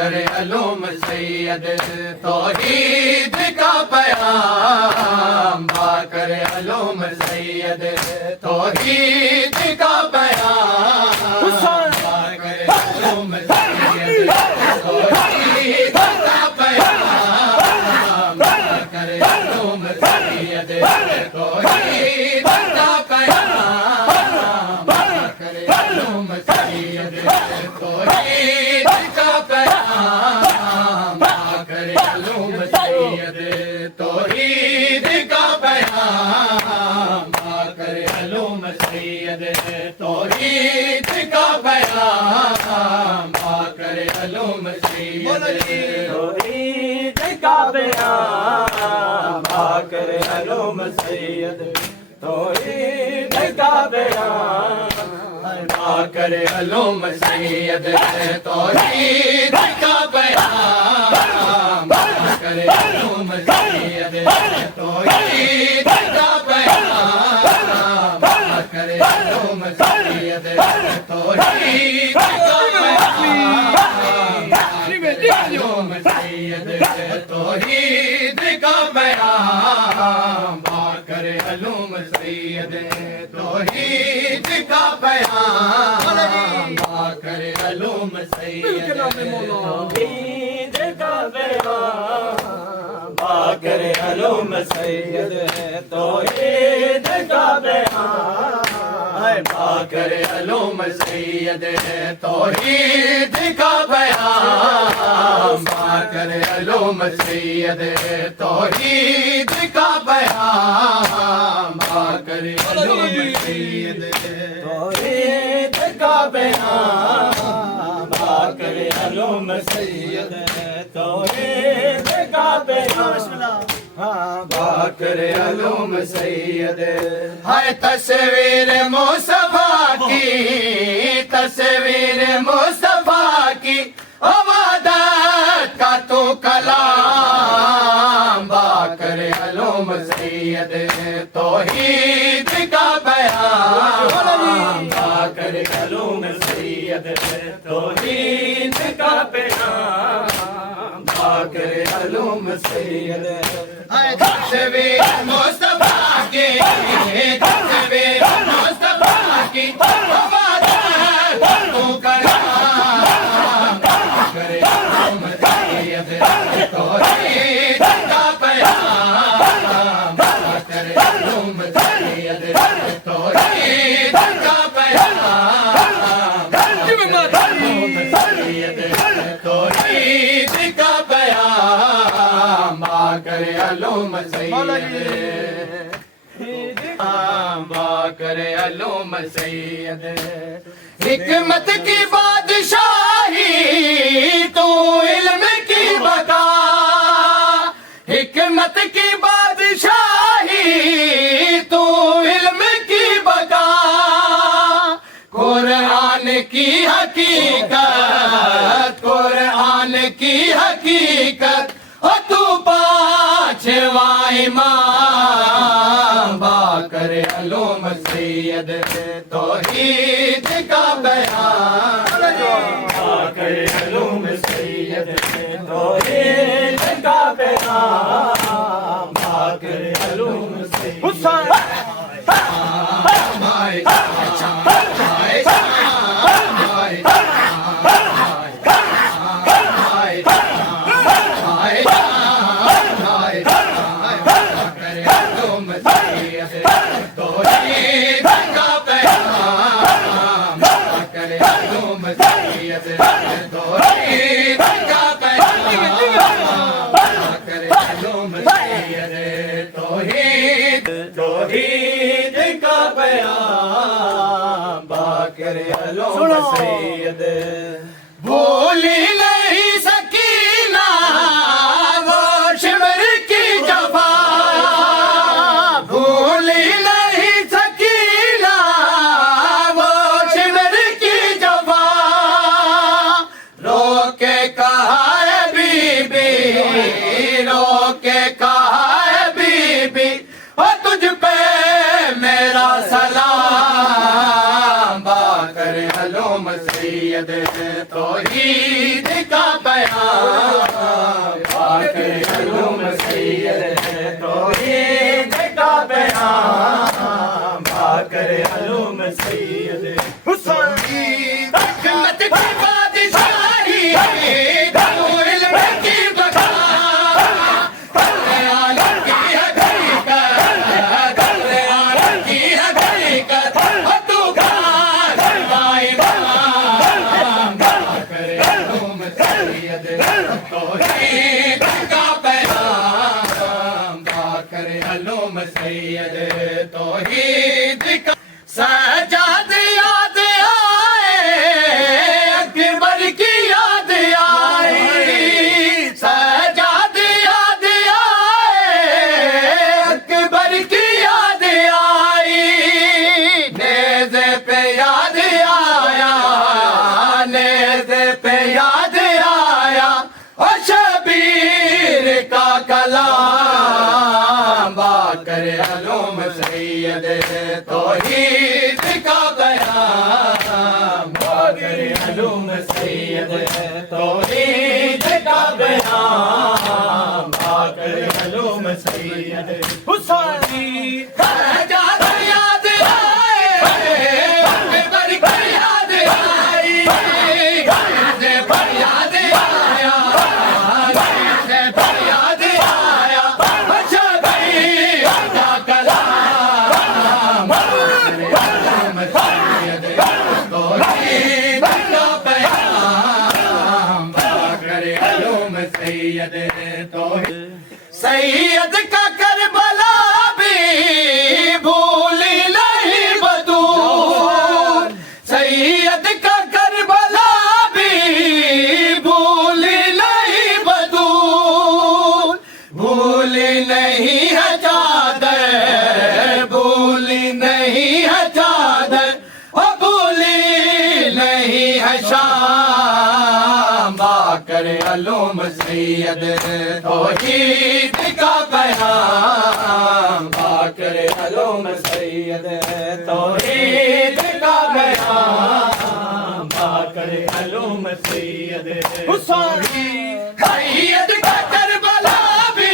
करे अलूम सैयद तौहीद का बयान, करे अलूम सैयद तौहीद का बयान, करे अलूम सैयद तौहीद का बयान, करे अलूम सैयद तौहीद का बयान, करे अलूम सैयद तौहीद का बयान, करे अलूम सैयद तौहीद का बयान, करे अलूम सैयद तौहीद का बयान, करे अलूम सैयद तौहीद का बयान, करे अलूम सैयद तौहीद का बयान, करे अलूम सैयद तौहीद का बयान, करे अलूम सैयद तौहीद का बयान, करे अलूम सैयद तौहीद का बयान, अलूम सैयद तौहीद का बयान, करे अलूम सैयद तौहीद का बयान, करे अलूम सैयद तौहीद का बयान, करे अलूम सैयद तौहीद का बयान, करे अलूम सैयद तौहीद का बयान, करे अलूम सैयद तौहीद का बयान, करे अलूम सैयद तौहीद का बयान, करे अलूम सैयद तौहीद का बयान, करे अलूम सैयद। है तस्वीर मुस्तफा की, तस्वीर मुस्तफा की अवादत का तू कलाम, करे अलूम सैयद तौहीद का बयान, करे अलूम सैयद तौहीद का बयान, करे अलूम सैयद। तस्वीर मुस्तफा की, तस्वीर मुस्तफा की अवादत करे अलूम सैयद। हिकमत की बादशाही तू इल्म की बका, हिकमत की बादशाही तू इल्म की बका, कुरान की हकीकत, कुरान की हकीकत, ओ तू पांचवा इमाम बाकर अलूम सैयद। तौहीद का बयान बाकर अलूम सैयद, तौहीद का बयान बाकर अलूम सैयद। तौहीद का बयान बाकर अलूम सैयद। भूली नहीं सकीना वो शिमर की जफा, भूली नहीं सकीना वो शिमर की जफा, रोके कहा है बीबी, रोके कहा है बीबी, और तुझ पे मेरा सलाम बाकर अलूम सैयद। तौहीद का बयान बाकर अलूम सैयद, तौहीद का बयान बाकर अलूम सैयद। हिकमत की बादशाही तू इल्म की बका, तौहीद का पैगाम बाकर अलूम सैयद। तौहीद का सजाद याद आए, अकबर की याद आई, सजाद याद आए, अकबर की याद आई, नेज़े पे याद आया, नेज़े पे याद आया, और शबीर का कलाम बाकर अलूम सैयद। तौहीद का बयान बाकर अलूम सैयद, तौहीद का बयान बाकर अलूम सैयद। हुसैनी सजाद याद आए, अकबर की याद आई, से फरियाद आया, से फरियाद आया, शबीर का कलाम अलूम सैयद। तौहीद का बयान बाकर अलूम सैयद। सैयद का करबला भी भूली नहीं बतूल, सैयद का करबला भी भूली नहीं बतूल, भूली नहीं है चादर, भूली नहीं है चादर, और भूली नहीं है शाम बाकर अलूम सैयद। तौहीद का बयान बाकर अलूम सैयद, तौहीद का बयान बाकर अलूम सैयद। सैयद का करबला भी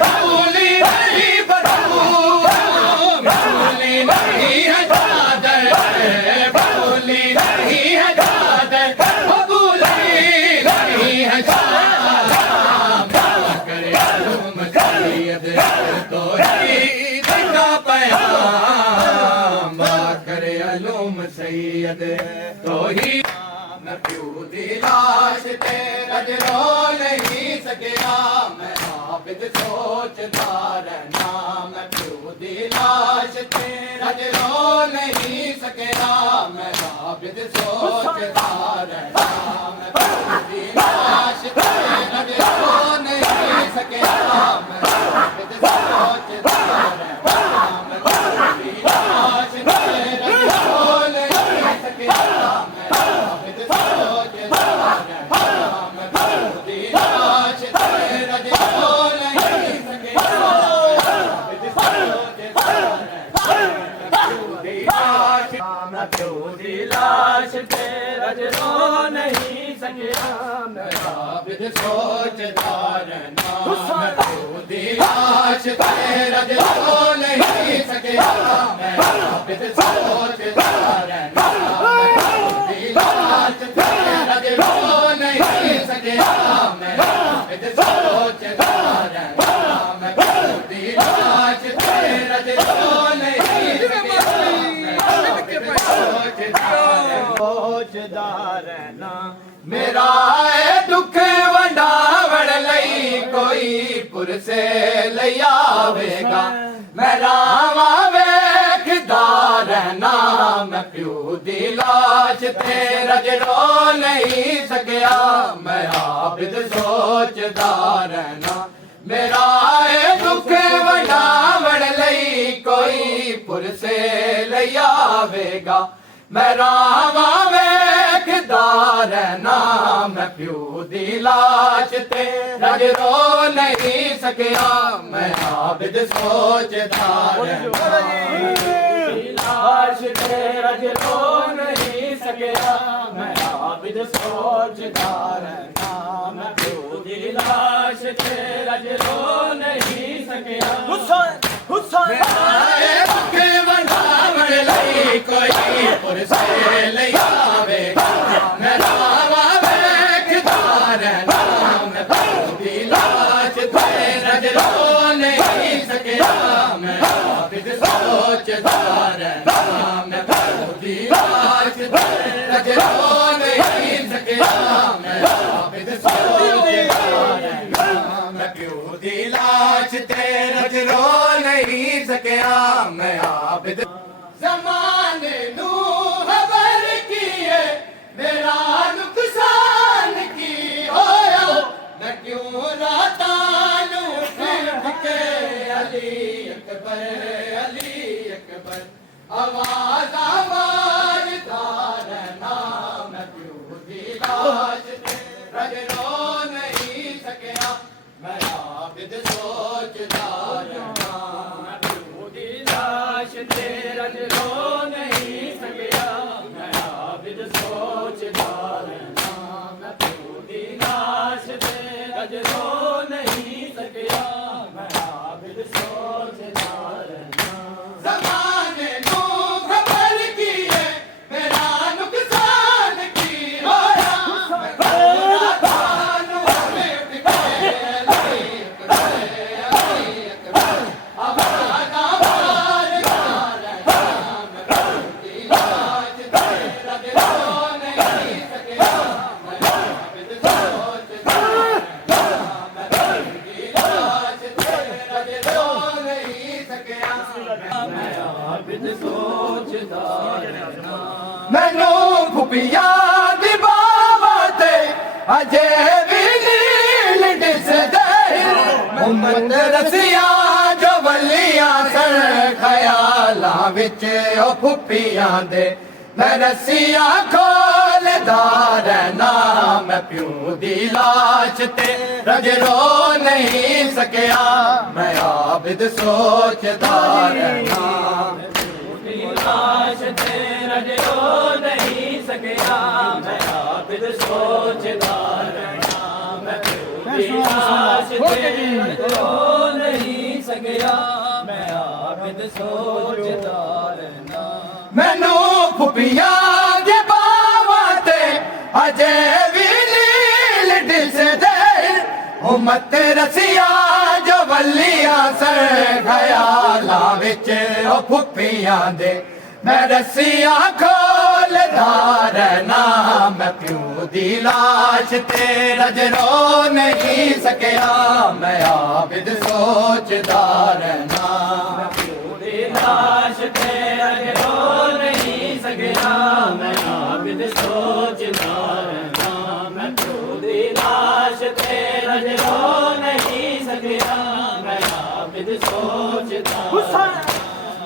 भूली नहीं बतूल, भूली नहीं है चादर, भूली नहीं है चादर, भूली नहीं है शाम बाकर अलूम सैयद। तौहीद का बयान बाकर अलूम सैयद। तौहीद मैं प्यू दी लाश ते रज रो नहीं सकिया मैं आबिद सोचदा रहना मैं प्यू दी लाश ते रज रो नहीं सकिया मैं आबिद सोचदा रहना मैं प्यू दी लाश ते रज रो नहीं सकिया मैं आबिद सोचदा रहना मैं प्यू दी लाश ते रज रो नहीं सकिया मैं आबिद सोचदा रहना मैं प्यू दी लाश ते रज रो नहीं सकिया मैं आबिद सोचदा मैं प्यो दी लाश ते रज रो नहीं सकिया मैं आबिद सोचदा रहना मैं प्यू दी लाश ते रज रो नहीं सकिया मैं आबिद सोचदा रहना मैं प्यू दी लाश ते रज रो नहीं सकिया मैं आबिद सोचदा रहना मैं प्यू दी लाश ते रज रो नहीं सकिया सोचदा रहना मेरा दुख वंडावण लई कोई पुरसे लई आवेगा मैं रावा वेखदा रहना मैं प्यू दी लाश ते रज रो नहीं सकिया मैं आबिद सोचदा रहना मेरा दुख वंडावण लई कोई पुरसे लई आवेगा मैं रावा वेखदा रहना मैं प्यू दी लाश ते रज रो नहीं सकिया मैं आबिद सोचदा रहना लाश ते रज रो नहीं सकिया मैं आबिद सोचदा रहना मैं प्यो दी लाश ते रज रो नहीं सकिया हुसैन हुसैन दुख वंडावण लई कोई पुरसे लई आवेगा मैं रावा वेखदा रहना मैं प्यू दी लाश ते रज रो नहीं सकिया मैं आबिद सोचदा रहना मैं प्यू दी लाश ते रज रो नहीं सकिया मैं आबिद सोचदा रहना मैं प्यू दी लाश ते रज रो नहीं सकिया मैं आबिद ज़माने नू खबर किए मेरा नुकसान की होया मैं क्यों राता नू ठिके अली अकबर आवाज़ मारदा रहना मैं प्यू दी लाश ते रज रो नहीं सकिया मैं आबिद सोचदा रहना मैं प्यो दी लाश ते रज रो नहीं सकिया मैं आबिद सोचदा रहना मैं प्यो दी लाश ते रज रो नहीं सकिया मैं आबिद सोचदा रहना ज़माने नू खबर किए मेरा नुकसान की होया मैं क्यों राता नू ठिके अली अकबर आवाज़ मारदा रहना मैं प्यू दी लाश ते रज रो नहीं सकिया मैं आबिद सोचदा रहना मैं प्यू दी लाश ते रज रो नहीं सकिया मैं आबिद सोचदा रहना मैनू फुपिया दी बावते अजे भी नील दिसदे मुहम्मद रसिया जो वलियां सर ख्यालां विच ओ फुपियां दे मैं रसिया खोलदा रहना मैं प्यू दी लाश ते रज रो नहीं सकिया मैं आबिद सोचदा रहना लाश ते रज रो नहीं सकिया मैं आबिद सोचदा रहना मैं प्यो दी लाश ते रज रो नहीं सकिया मैं आबिद सोचदा रहना मैनू फुपिया दे बावते अजे भी नील दिसदे उम्मत रसिया जो वलियां सर ख्यालां विच ओ फुपियां दे मैं रसिया खोलदा रहना मैं प्यू दी लाश ते रज रो नहीं सकिया मैं आबिद सोचदा रहना प्यो दी लाश ते रज रो नहीं सकिया मैं आबिद सोचदा रहना मैं प्यो दी लाश ते रज रो नहीं सकिया मैं आबिद सोचदा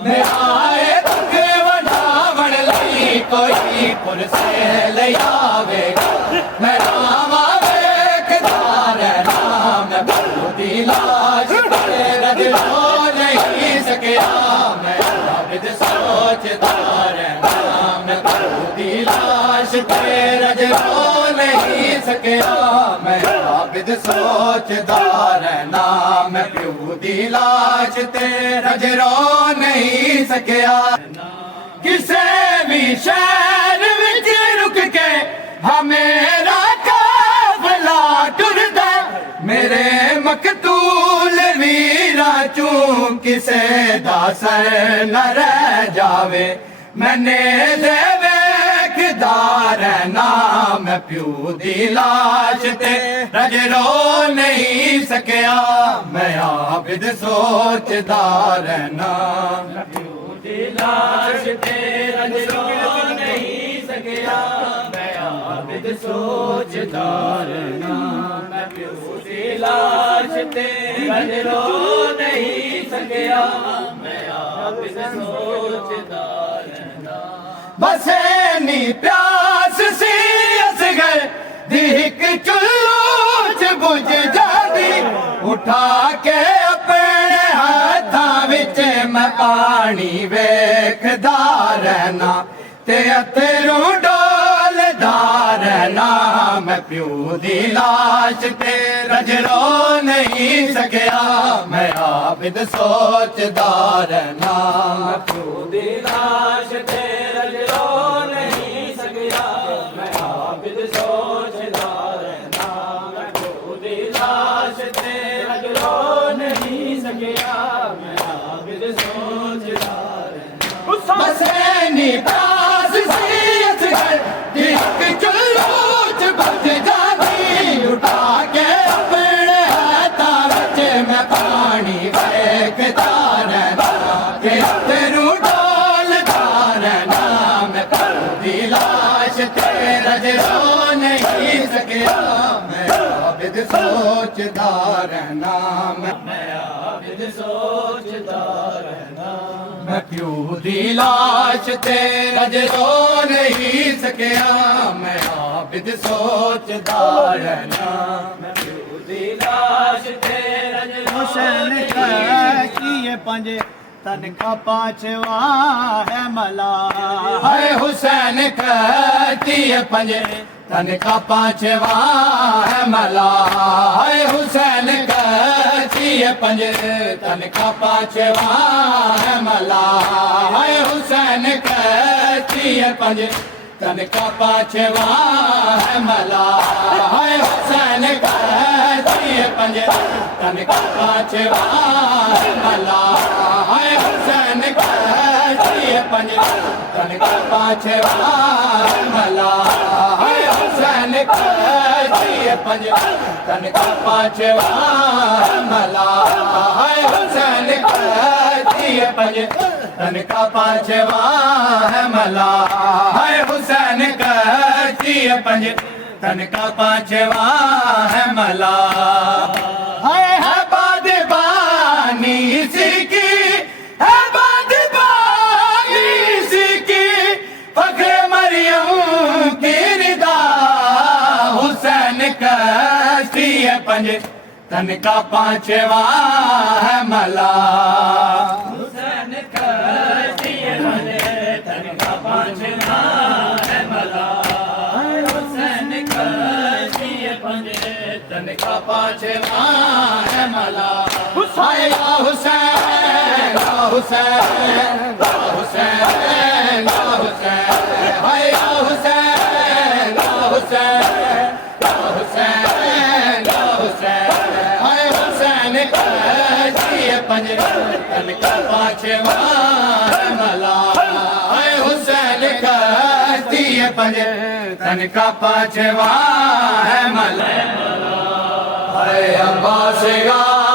मैं आए तक वडावण लई कोई पुरसे ले आवेगा मैं रामा वेखदा रहना मैं प्यो दी लाश ते रज रो नहीं सकिया मैं आबिद सोचदा रहना मैं प्यो दी लाश ते रज रो नहीं सकिया मैं आबिद सोचदा रहना मैं प्यो दी लाश ते रज रो नहीं सकिया किसे भी शहर विच रुक के हमेरा काफला टुरदा मेरे मकतूल वीरा चू किसे दा सर न रह जावे मैंने दे वेखदा रहना मैं प्यो दी लाश ते रज रो नहीं सकिया मैं आबिद सोचदा रहना प्यो दी लाश ते रज रो नहीं सकिया मैं आबिद सोचदा रहना मैं प्यो दी लाश ते रज रो नहीं सकिया मैं आबिद सोचदा रहना बसे नी प्यास सी असगर दिख चुल्लू च बुझ जादी उठा के अपने हाथां विच मैं पानी वेखदा रहना ते अथरू डोलदा रहना मैं प्यो दी लाश ते रज रो नहीं सकिया मैं आबिद सोचदा रहना मैं प्यो दी लाश ते रज रो नहीं सकिया मैं आबिद सोचदा रहना मैं प्यो दी लाश ते रज रो नहीं सकिया मैं आबिद सोचदा रहना बसैनी प्यास सी असगर दिख चुल्लू च बुझ जादी उठा के अपने हाथां विच मैं पानी वेखदा रहना ते अथरू डोलदा रहना मैं प्यो दी लाश ते रज रो नहीं सकिया मैं आबिद सोचदा रहना मैं आबिद सोचदा रहना मैं प्यो दी लाश ते रज रो नहीं सकिया मैं आबिद सोचदा रहना मैं प्यो दी लाश ते रज रो हुसैन की ये पंजे तन का पांचवा है मला हाय हुसैन कहती है पंजे तन का पांचवा है मला हाय हुसैन कहती है पंजे तन का पांचवा है मला हाय हुसैन कहती है पंजे तन का पांचवा है मला हाय हुसैन कहती है पंजे तन का पांचवा है मला हाय हुसैन कहती है पंजे तन का पांचवा है मला हाय हुसैन कहती है पंजे तन का पांचवा है मला हाय हुसैन कहती है पंजे तन का पांचवा है मला हाय हुसैन कहती है पंजे तन का पांचवा है मला हाय बादबानी सिरकी है बादबानी सिरकी फख्र मरियम की रिदा हुसैन कहती है पंजे तन का पांचवा है मला हुसैन कहती है पंजे तन का पांचवा है मला हुसैन कहती है पंजे तन का पांचवा है मला हाय या हुसैन या हुसैन या हुसैन या हुसैन हाय या हुसैन या हुसैन या हुसैन या हुसैन हाय हुसैन कहती है पंजे तन का पांचवा है मला हाय हुसैन कहती है पंजे तन का पाछवा है मल। अरे अब्बास गा